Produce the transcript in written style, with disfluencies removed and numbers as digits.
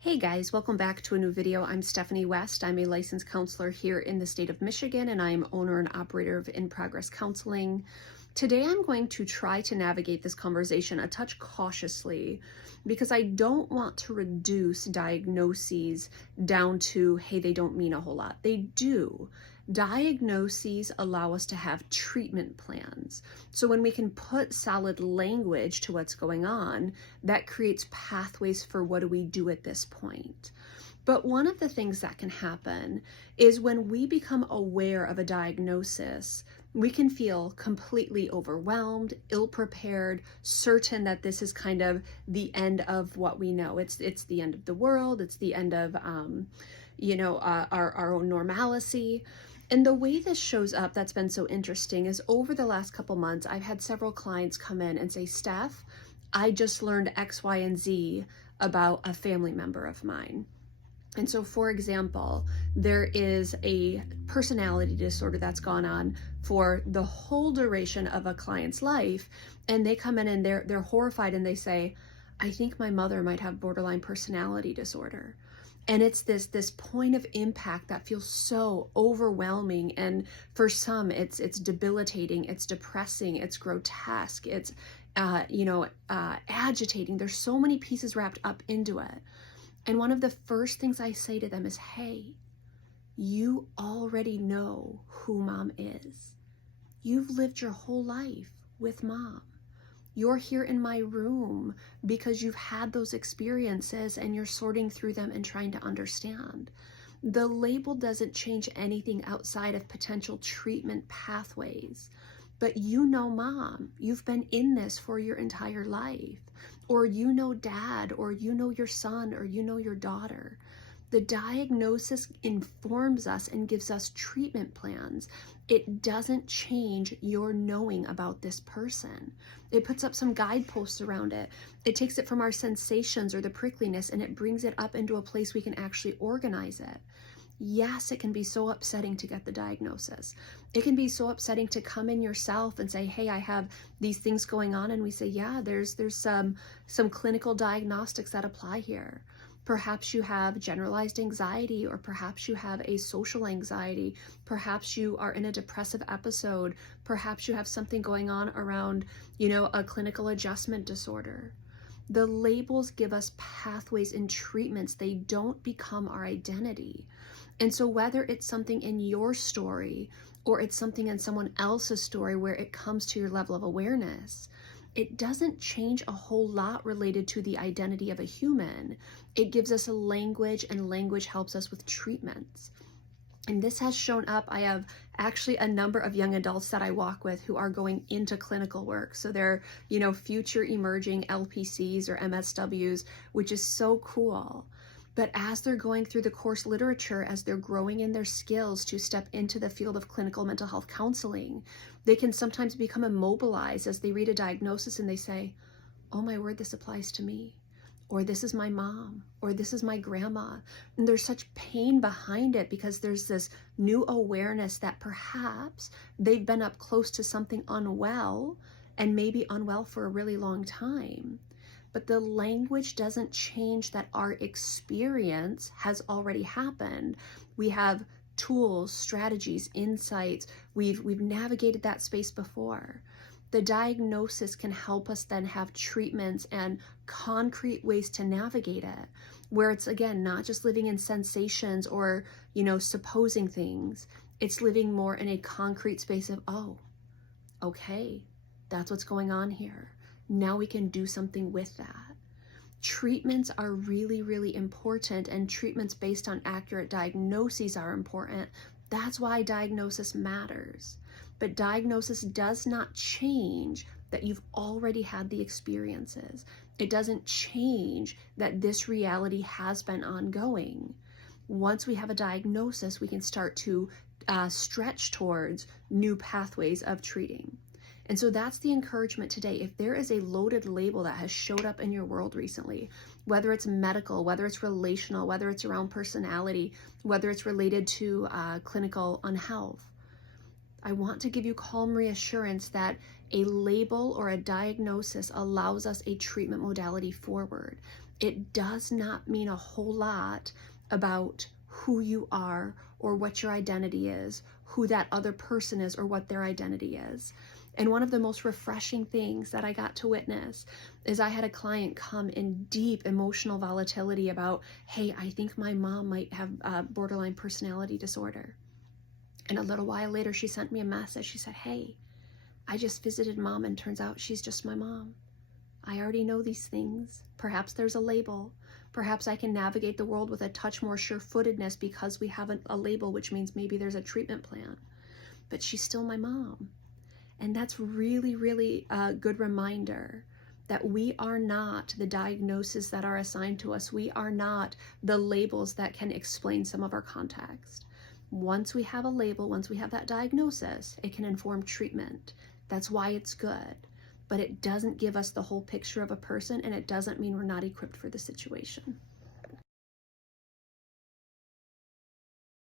Hey guys, welcome back to a new video. I'm Stephanie West. I'm a licensed counselor here in the state of Michigan, and I am owner and operator of In Progress Counseling. Today I'm going to try to navigate this conversation a touch cautiously because I don't want to reduce diagnoses down to, hey, they don't mean a whole lot. They do. Diagnoses allow us to have treatment plans. So when we can put solid language to what's going on, that creates pathways for what do we do at this point. But one of the things that can happen is when we become aware of a diagnosis, we can feel completely overwhelmed, ill-prepared, certain that this is kind of the end of what we know. It's the end of the world. It's the end of, our own normalcy. And the way this shows up that's been so interesting is over the last couple months, I've had several clients come in and say, Steph, I just learned X, Y, and Z about a family member of mine. And so, for example, there is a personality disorder that's gone on for the whole duration of a client's life. And they come in and they're horrified and they say, I think my mother might have borderline personality disorder. And it's this point of impact that feels so overwhelming. And for some, it's debilitating, it's depressing, it's grotesque, it's agitating. There's so many pieces wrapped up into it. And one of the first things I say to them is, hey, you already know who mom is. You've lived your whole life with mom. You're here in my room because you've had those experiences and you're sorting through them and trying to understand. The label doesn't change anything outside of potential treatment pathways. But you know mom, you've been in this for your entire life. Or you know dad, or you know your son, or you know your daughter. The diagnosis informs us and gives us treatment plans. It doesn't change your knowing about this person. It puts up some guideposts around it. It takes it from our sensations or the prickliness and it brings it up into a place we can actually organize it. Yes, it can be so upsetting to get the diagnosis. It can be so upsetting to come in yourself and say, hey, I have these things going on. And we say, yeah, there's some clinical diagnostics that apply here. Perhaps you have generalized anxiety, or perhaps you have a social anxiety. Perhaps you are in a depressive episode. Perhaps you have something going on around, a clinical adjustment disorder. The labels give us pathways and treatments. They don't become our identity. And so whether it's something in your story or it's something in someone else's story where it comes to your level of awareness, it doesn't change a whole lot related to the identity of a human. It gives us a language, and language helps us with treatments. And this has shown up. I have actually a number of young adults that I walk with who are going into clinical work. So they're, future emerging LPCs or MSWs, which is so cool. But as they're going through the course literature, as they're growing in their skills to step into the field of clinical mental health counseling, they can sometimes become immobilized as they read a diagnosis and they say, oh my word, this applies to me. Or this is my mom, or this is my grandma. And there's such pain behind it because there's this new awareness that perhaps they've been up close to something unwell and maybe unwell for a really long time. But the language doesn't change that our experience has already happened. We have tools, strategies, insights. We've navigated that space before. The diagnosis can help us then have treatments and concrete ways to navigate it, where it's, again, not just living in sensations or, supposing things. It's living more in a concrete space of, oh, okay, that's what's going on here. Now we can do something with that. Treatments are really, really important, and treatments based on accurate diagnoses are important. That's why diagnosis matters. But diagnosis does not change that you've already had the experiences. It doesn't change that this reality has been ongoing. Once we have a diagnosis, we can start to stretch towards new pathways of treating. And so that's the encouragement today. If there is a loaded label that has showed up in your world recently, whether it's medical, whether it's relational, whether it's around personality, whether it's related to clinical unhealth, I want to give you calm reassurance that a label or a diagnosis allows us a treatment modality forward. It does not mean a whole lot about who you are or what your identity is, who that other person is or what their identity is. And one of the most refreshing things that I got to witness is I had a client come in deep emotional volatility about, hey, I think my mom might have borderline personality disorder. And a little while later, she sent me a message. She said, hey, I just visited mom and turns out she's just my mom. I already know these things. Perhaps there's a label. Perhaps I can navigate the world with a touch more sure-footedness because we have a label, which means maybe there's a treatment plan. But she's still my mom. And that's really, really a good reminder that we are not the diagnoses that are assigned to us. We are not the labels that can explain some of our context. Once we have a label, once we have that diagnosis, it can inform treatment. That's why it's good. But it doesn't give us the whole picture of a person, and it doesn't mean we're not equipped for the situation.